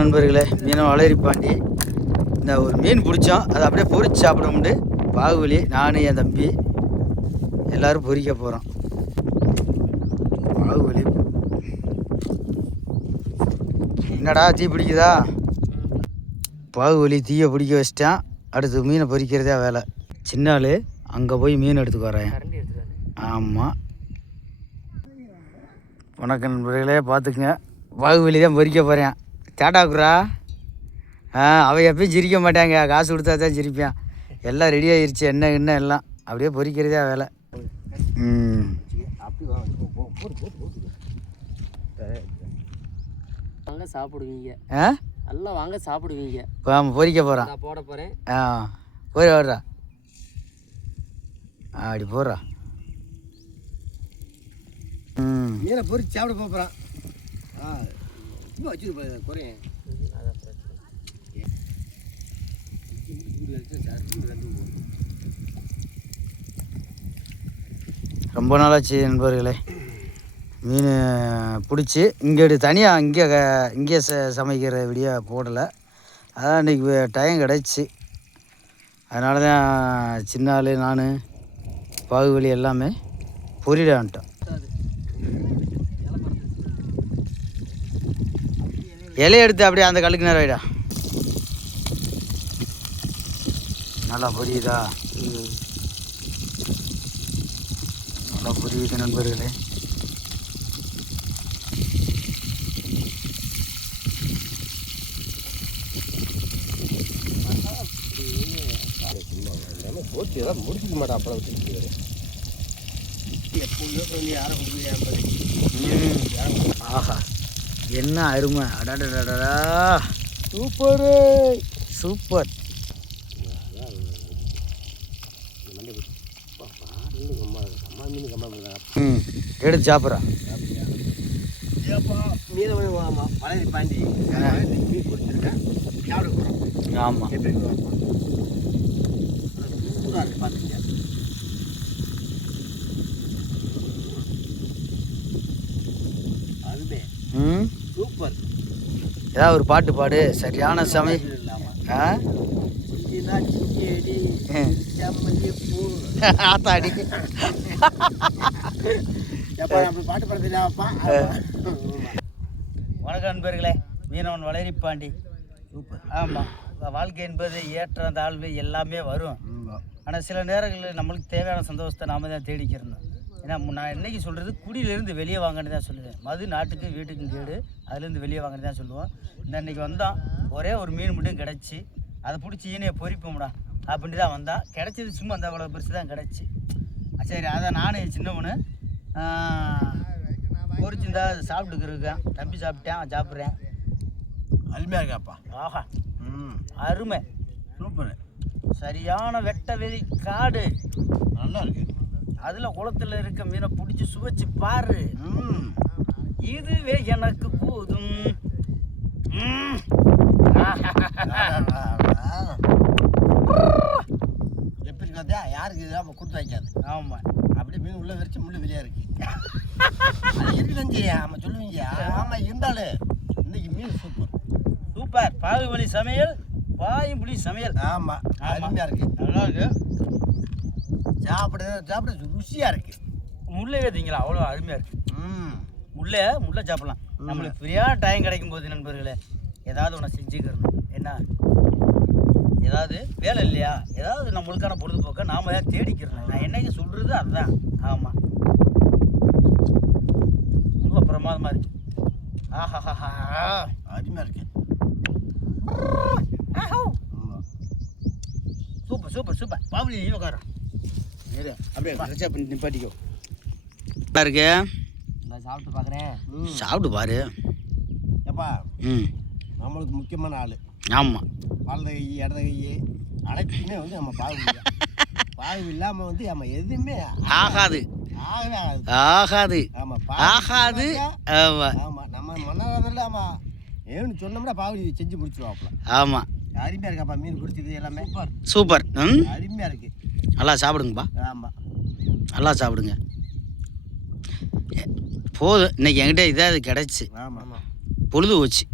நண்பர்களே, மீனவ வளரிப்பாண்டி இந்த ஒரு மீன் பிடிச்சோம். அதை அப்படியே பொறிச்சு சாப்பிட பாகுபலி நான் என் தம்பி எல்லோரும் பொறிக்க போகிறோம். பாகுபலி என்னடா தீ பிடிக்குதா? பாகுபலி தீயை பிடிக்க வச்சிட்டான். அடுத்து மீனை பொறிக்கிறதே வேலை. சின்னாள் அங்கே போய் மீன் எடுத்துக்கு வரேன். ஆமாம், வணக்கம் நண்பர்களே, பார்த்துக்குங்க. பாகுபலி தான் பொறிக்க போகிறேன். டாடாக்குறா. அவன் எப்பயும் சிரிக்க மாட்டாங்க, காசு கொடுத்தா தான் சிரிப்பான். எல்லாம் ரெடி ஆகிருச்சு, என்ன எல்லாம் அப்படியே பொறிக்கிறதே வேலை. வாங்க சாப்பிடுவீங்க, நல்லா வாங்க சாப்பிடுவீங்க. பொறிக்க போகிறான், போட போகிறேன். போய் வர்றா, அப்படி போடுறா. மீனை பொறிச்சு சாப்பிட போகிறான். வச்சு குறையேன். ரொம்ப நாளாச்சு நண்பர்களே, மீன் பிடிச்சி இங்கே தனியாக இங்கே சமைக்கிற வீடியோ போடலை. அதான் இன்றைக்கி டைம் கிடச்சி, அதனால தான் சின்னாள் நான் பாகுபலி எல்லாமே பொரிடான்ட்டோம். இலையை எடுத்து அப்படியே அந்த கல்லுக்கு நேரம் ஆகிடா. நல்லா புரியுதா? நல்லா புரியுது நண்பர்களே. முடிச்சுக்க மாட்டா அப்போ ஆஹா, என்ன அருமை! அடாடா, சூப்பரு, சூப்பர். எடுத்து சாப்பிட்றான். மலையை பாண்டி மீன் பிடிச்சிருக்கேன், சாப்பிட போகிறோம். ஆமாம், சூப்பராக இருக்கு. பார்த்துங்க, அதுவே சூப்பர். ஏதாவது ஒரு பாட்டு பாடு, சரியான சமை. ஆத்தாடி பாட்டு பாடுறாப்பா. வணக்கம் நண்பர்களே, மீனவன் வளரிப்பாண்டி. சூப்பர். ஆமாம், வாழ்க்கை என்பது ஏற்ற தாழ்வு எல்லாமே வரும். ஆனால் சில நேரங்களில் நம்மளுக்கு தேவையான சந்தோஷத்தை நாம் தான் தேடிக்கிறணும். ஏன்னா நான் இன்றைக்கி சொல்கிறது, குடியிலேருந்து வெளியே வாங்கன்னு தான் சொல்லுவேன். மது நாட்டுக்கு வீட்டுக்கும் கேடு, அதுலேருந்து வெளியே வாங்கன்னு தான் சொல்லுவோம். இன்றைக்கி வந்தான், ஒரே ஒரு மீன் மட்டும் கிடச்சி, அதை பிடிச்சி ஈனையை பொறிப்போம்டா அப்படின்ட்டு தான் வந்தான். கிடச்சது சும்மா அந்த அவ்வளோ பெருசு தான் கிடச்சி. சரி, அதை நானும் சின்னவனு பொறிச்சிருந்தா சாப்பிட்டுக்கிறேன். தம்பி சாப்பிட்டேன், சாப்பிட்றேன். அருமையாக இருக்காப்பா. ஆஹா, அருமை, சூப்பர். சரியான வெட்ட வெளி காடு, நல்லா இருக்கு. அதில் குளத்தில் இருக்க மீனை பிடிச்சி சுவைச்சு பாரு. இதுவே எனக்கு போதும். எப்படி இருக்காதா? யாருக்கு இதாக கொடுத்து வைக்காது. ஆமாம், அப்படியே மீன் உள்ள வச்சு முள்ளு வெளியாக இருக்கு. இருக்குதான் செய்ய. ஆமாம் சொல்லுவீங்க. ஆமாம், இருந்தாலும் இன்னைக்கு மீன் சூப்பர். சூப்பர். பாகுபலி சமையல், பாயுபுலி சமையல். ஆமாம், அருமையாக இருக்கு, நல்லா இருக்கு. சாப்பிட ருசியாக இருக்கு. முள்ளையே திங்களா, அவ்வளோ அருமையாக இருக்கு. முள்ளை சாப்பிடலாம். நம்மளுக்கு ஃப்ரீயாக டைம் கிடைக்கும் போது நண்பர்களே, ஏதாவது ஒன்று செஞ்சுக்கிறணும். என்ன, ஏதாவது வேலை இல்லையா, ஏதாவது நம்மளுக்கான பொழுதுபோக்க நாம் தான் தேடிக்கிறோம். நான் என்னைக்கு சொல்கிறது அதுதான். ஆமாம், ரொம்ப பிரமாதமாக இருக்கு. ஆஹா, அருமையாக இருக்கு. Super super super. பாபுலி நீ உட்காரம், அப்படியே கரெக்டாக பண்ணி நிப்பாட்டிக்கோ. நல்லா இருக்கு, நான் சாப்பிட்டு பார்க்குறேன். சாப்பிட்டு பாரு. எப்பா, நம்மளுக்கு முக்கியமான ஆள். ஆமாம், வலது கை இடது கை அனைத்துமே வந்து நம்ம பாகு இல்லாமல் வந்து நம்ம எதுவுமே ஆகாது. ஆகாது. ஆமாம், ஆகாது. ஆமாம் ஆமாம், நம்ம மன்னரில் ஆமாம் ஏன்னு சொன்னோம்னா பாகு செஞ்சு முடிச்சிடுவாப்ல. ஆமாம், அருமையாக இருக்காப்பா. மீன் பிடிச்சது எல்லாமே சூப்பர். அருமையாக இருக்கு. நல்லா சாப்பிடுங்கப்பா. ஆமாம், நல்லா சாப்பிடுங்க. போதும், இன்னைக்கு என்கிட்ட இதாக கிடச்சி ஆமாம் பொழுது போச்சு.